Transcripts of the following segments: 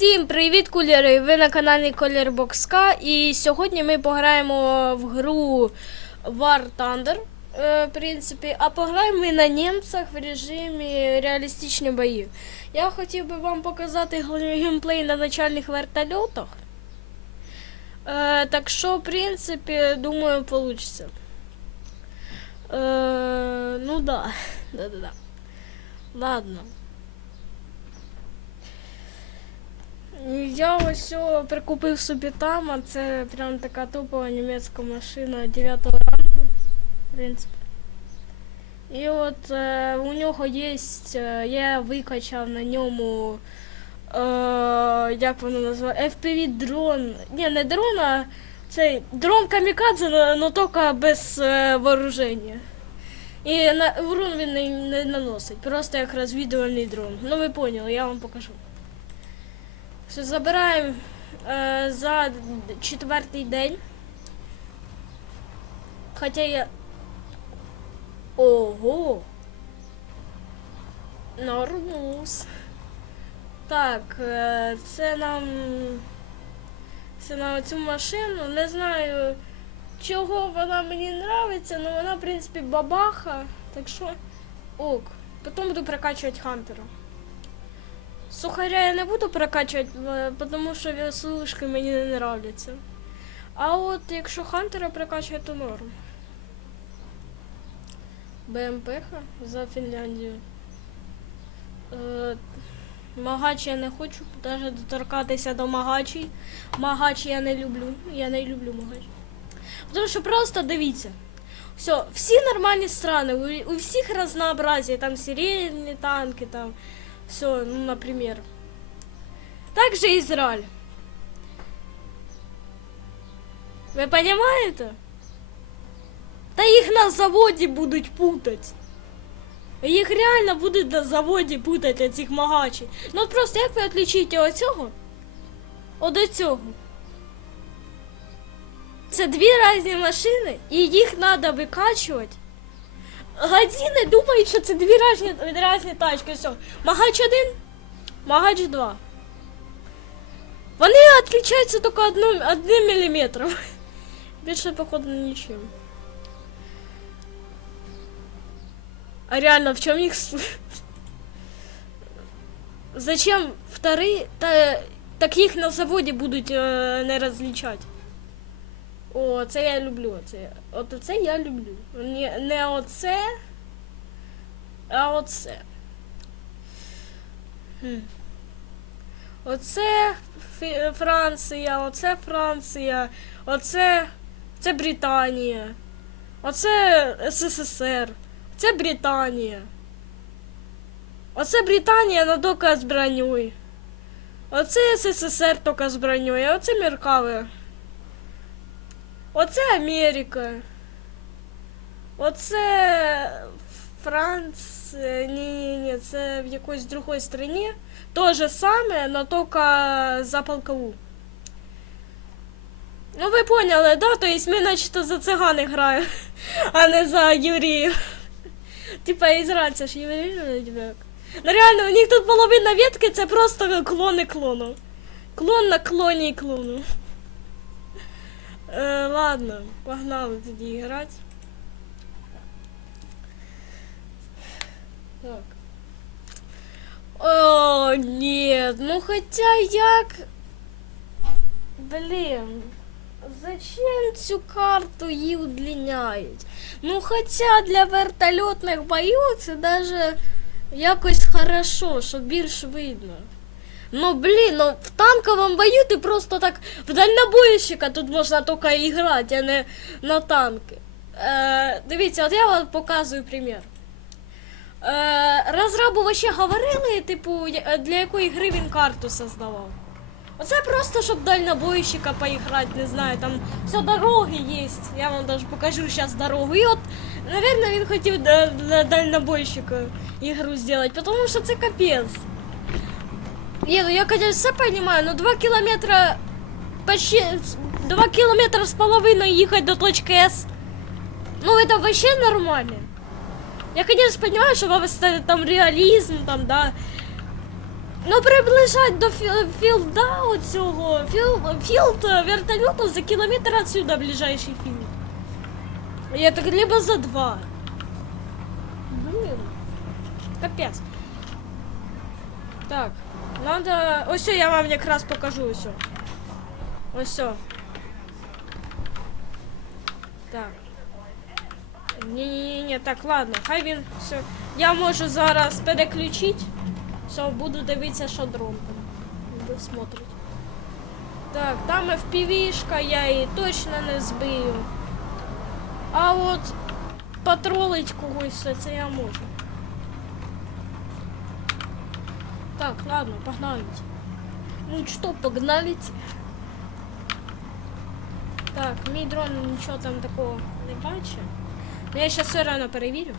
Всім привіт, кулери! Ви на каналі Колір Бокска. І сьогодні ми пограємо в гру War Thunder. е, В принципі, а пограємо ми на німцях в режимі реалістичні бої. Я хотів би вам показати геймплей на начальних вертольотах. Е, так що, в принципі, думаю, вийде. Ну да. Да-да-да. Ладно. Я ось прикупив собі там, а це прям така топова німецька машина 9 рангу, в принципі. І от е, у нього є, е, я викачав на ньому, е, як воно називає, FPV дрон. Ні, не дрон, а цей дрон камікадзе, але тільки без е, вооруження. І на урон він не, не наносить, просто як розвідувальний дрон. Ну ви поняли, я вам покажу. Все, забираємо е, за четвертий день. Хоча я. Ого! Нормус. Так, е, це нам. Це на цю машину. Не знаю, чого вона мені нравиться, але вона, в принципі, бабаха. Так що. Ок. Потім буду прокачувати Хантера. Сухаря я не буду прокачувати, тому що веслушки мені не нравляться. А от якщо Хантера прокачувати, то норм. БМП за Фінляндію. Е, Магачі я не хочу навіть доторкатися до Магачі. Магачі я не люблю. Я не люблю Магачі. Тому що просто дивіться. Все, всі нормальні страни, у, у всіх разнообразие, там сирені танки, там все, ну, например. Также Израиль. Ви понимаете? Та їх на заводі будуть путать. Їх реально будуть на заводі путати цих магачів. Ну просто як ви відлічите оцього? От цього. Це дві різні машини, і їх треба викачувати. Гадзіни думають, що це дві різні, різні тачки. Все. Магач 1, Магач 2. Вони відрізняються тільки одним, одним міліметром. Більше, походу, нічим. А реально, в чому їх... Зачем вторые? Та, так їх на заводі будуть е, не розлічати. О, це я люблю. Це, от це я люблю. Не, не оце, а оце. Оце Фі- Франція, оце Франція, оце це Британія, оце СССР, це Британія. Оце Британія, но тільки з броньою. Оце СССР тільки з броньою, оце Меркаве. Оце Америка. Оце Франція. Ні, ні, ні, це в якоїсь другій країні. То же саме, но тільки за полкову. Ну ви поняли, да? То есть ми начебто за цигани граємо, а не за євреїв. Типа ізраїльці ж євреї, так. Ну реально, у них тут половина ветки це просто клони клону. Клон на клоні клону. Е, ладно, погнали тоді грати. Так. О, нет, ну хотя як. Блін. Зачем цю карту її удлиняють? Ну хоча для вертольотних боїв це даже якось хорошо, що більш видно. Ну блін, ну в танковому бою ти просто так в дальнобойщика тут можна тільки грати, а не на танки. Е, дивіться, от я вам показую примір. Е, розрабу ще говорили, типу, для якої гри він карту создавав. Оце просто, щоб дальнобойщика поіграти, не знаю, там все дороги є. Я вам даже покажу зараз дорогу. І от, наверное, він хотів для дальнобойщика ігру зробити, тому що це капець. Не, ну я, конечно, все понимаю, но 2 километра почти 2 километра с половиной ехать до точки С. Ну, это вообще нормально. Я, конечно, понимаю, что вам ставят там реализм, там, да. Ну, приближать до фі- філда оцього. Філ, філд е, вертольоту за кілометр отсюда ближайший філд. Я так либо за два. Блин. Капець. Так, надо. Ось о, я вам якраз покажу ось. Ось. о. Так. Ні-ні-ні, так, ладно, хай він все. Я можу зараз переключити. Все, буду дивитися, там. Буде смотрить. Так, там FPV-шка, я її точно не збию. А от патролить когось все це я можу. Так, ладно, погнали. Ну что, погнали. Так, мій дрон нічого там такого не бачить. Ну, я зараз все одно перевірю.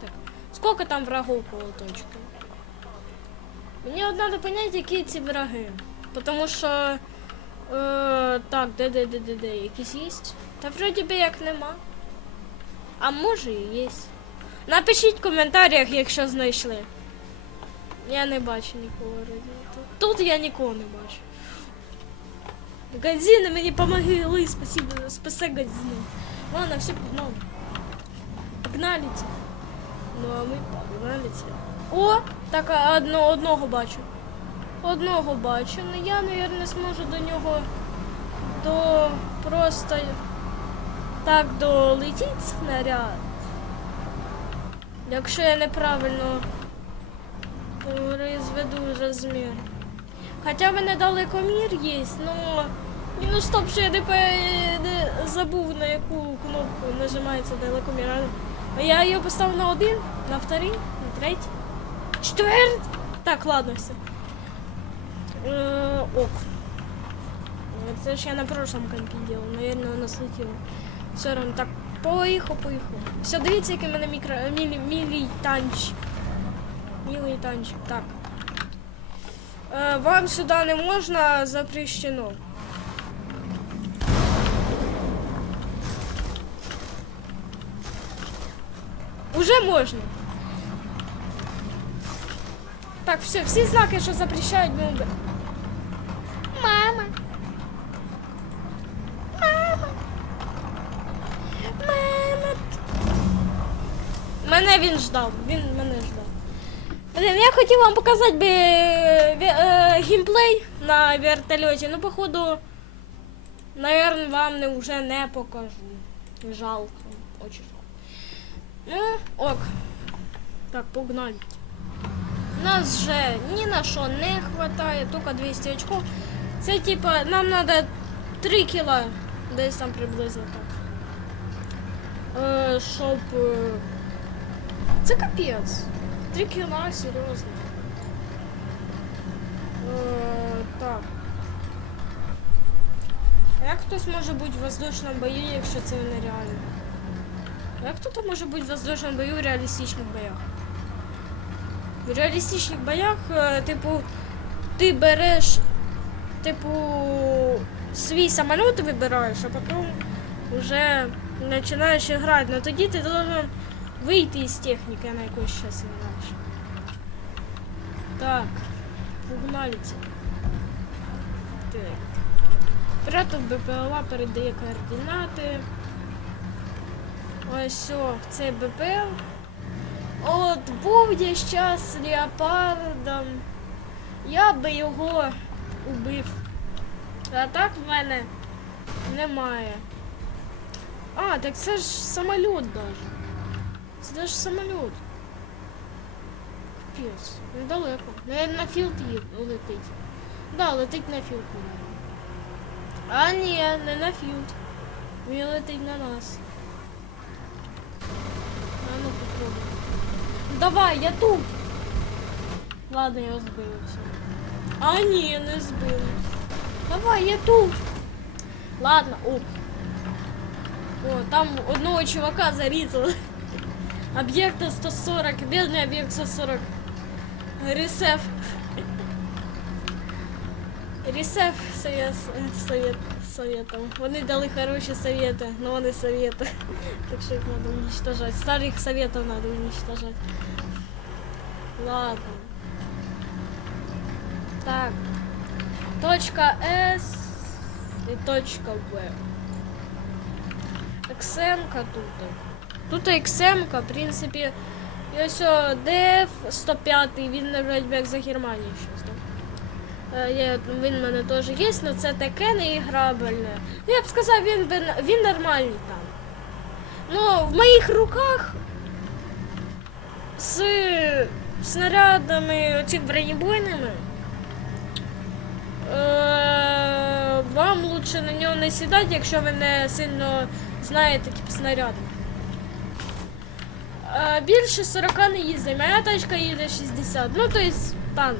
Так. Скільки там врагов коло точки? Мені от треба поняти, які ці враги. Тому що. Е, так, де, де, де, де, де, якісь є? Та вроді би як нема. А може і є. Напишіть в коментарях, якщо знайшли. Я не бачу нікого вроді. Тут, я нікого не бачу. Гадзіни мені помогли, спасибо, спасе Гадзіни. Ладно, все. Погнали. ці. Ну а ми погнали. ці. О, так одно, одного бачу. Одного бачу, але я, мабуть, не зможу до нього до просто так долетіть снаряд. Якщо я неправильно произведу розмір. Хоча в мене далекомір є, но ну стоп, що я не, не забув на яку кнопку нажимається далекомір. А Я її поставив на один, на вторий, на третій, четвертий. Так, ладно, все. Е, ок. Це ж я на прошлом компі делал, наверное, вона слетіла. Все равно так, поїхав, поїхав. Все, дивіться, який в мене мікро... мілі, танчик. Милий танчик. Так. Е, вам сюди не можна, запрещено. Уже можна. Так, все, всі знаки, що запрещають, ми уберемо. Мама. Мама. Мама. Мене він ждав. Він мене ждав. Я хотів вам показати би е, е, геймплей на вертольоті, ну походу, наверное, вам не вже не покажу. Жалко, очень жалко. Ну, ок. Так, погнали. Нас вже ні на що не хватає, тільки 200 очков. Це типа, нам треба 3 кіла, десь там приблизно так. Е, щоб. е, Це капець. Три кіла, серйозно. Е, так. А як хтось може бути в воздушному бою, якщо це нереально? А як хто може бути в воздушному бою в реалістичних боях? В реалістичних боях, е, типу, ти береш, типу, свій самоліт вибираєш, а потім вже починаєш грати. Ну тоді ти должен вийти із техніки, на якусь зараз граєш. Так, погнали. ці. Так. Піратов БПЛА передає координати. Ось о, цей БПЛ. От був я щас леопардом. Я би його убив. А так в мене немає. А, так це ж самоліт даже. Це даже самоліт. Капець, недалеко. Наверное, на філд їх летить. Да, летить на філд. наверно. А ні, не на філд. Він летить на нас. А ну попробуй. Давай, я тут. Ладно, я збила все. А ні, не збила. Давай, я тут. Ладно, оп. О, там одного чувака зарізали. Об'єкта 140, бідний об'єкт 140. Ресеф. Ресеф совет, совет, советом. Вони дали хороші совети, но вони совети. Так що їх треба уничтожать. Старих советов надо уничтожать. Ладно. Так. Точка С і точка В. Ексемка тут. Тут ексемка, в принципі, і ось ДФ-105, він не як за Германію щось, так? Е, він в мене теж є, але це таке неіграбельне. Ну, я б сказав, він, він нормальний там. Ну, в моїх руках з снарядами цими бронебойними. Е, вам лучше на нього не сідати, якщо ви не сильно знаєте типу, снаряди. Е, більше 40 не їздить. Моя тачка їде 60. Ну, то есть танк.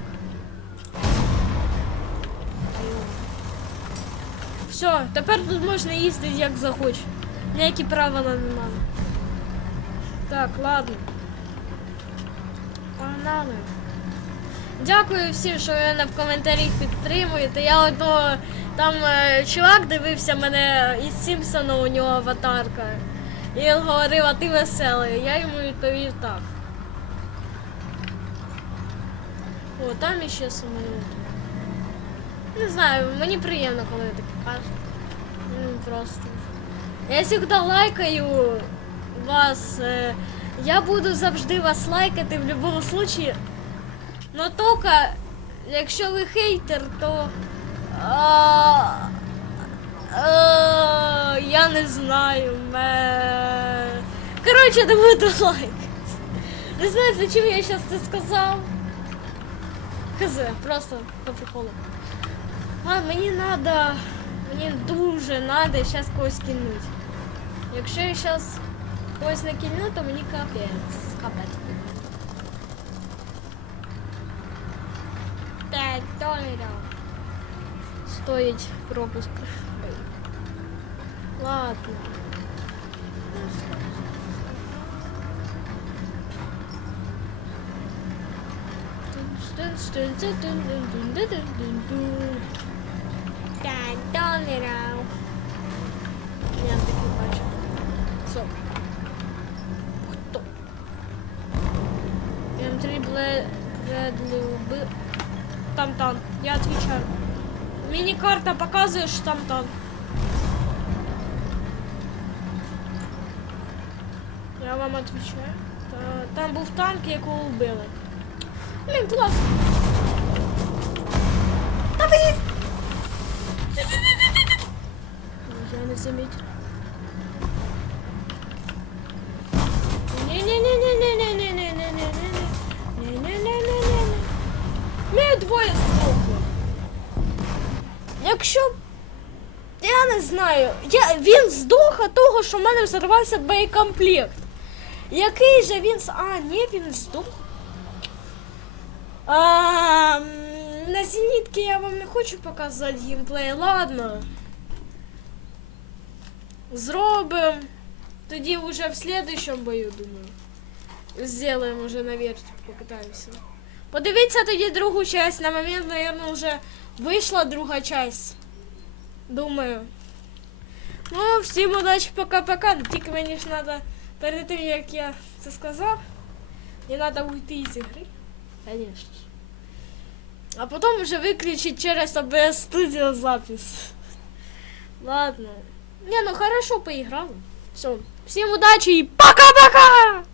Все, тепер тут можна їздити як захочеш. Ніякі правила немає. Так, ладно. Погнали. Дякую всім, що мене в коментарях підтримуєте. Я одного там е, чувак дивився мене із Сімпсона, у нього аватарка. І він говорив, а ти веселий. Я йому відповів так. О, там іще самоліт. Не знаю, мені приємно, коли таке кажуть. Ну, просто. Я завжди лайкаю вас. е, Я буду завжди вас лайкати в будь-якому випадку. Но тільки, якщо ви хейтер, то. А, я не знаю. Коротше, не буду лайкати. Не знаю, зачем я зараз це сказав. Хз, просто по приколу. А, мені надо. Мені дуже надо зараз когось кинуть. Якщо я зараз когось не кину, то мені капець. Капець. 5 доларів. Стоїть пропуск. Ладно. П'ять доларів. Я таки бачу. Все. Хто? М3 Брэдли убил. Там танк. Я отвечаю. Мини-карта показывает, что там танк. Я вам отвечаю. Та- Там був танк, якого вбили. Блін, клас. Та ви... Я не замітив. Я не знаю, я, він здох від того, що в мене взорвався боєкомплект. Який же він. А, ні, він здох. А, на зенітки я вам не хочу показати геймплей, ладно. Зробимо. Тоді вже в следующем бою, думаю. Сделаем уже на версию, покатаемся. Подивіться тоді другу часть. На момент, наверное, вже вийшла друга часть. Думаю. Ну, всім удачі, пока-пока. Тільки мені ж треба, перед тим, як я це сказав, мені треба уйти із ігри. Конечно. А потім вже виключити через OBS Studio запис. Ладно. Не, ну хорошо поиграл. Все. Всем удачи и пока-пока!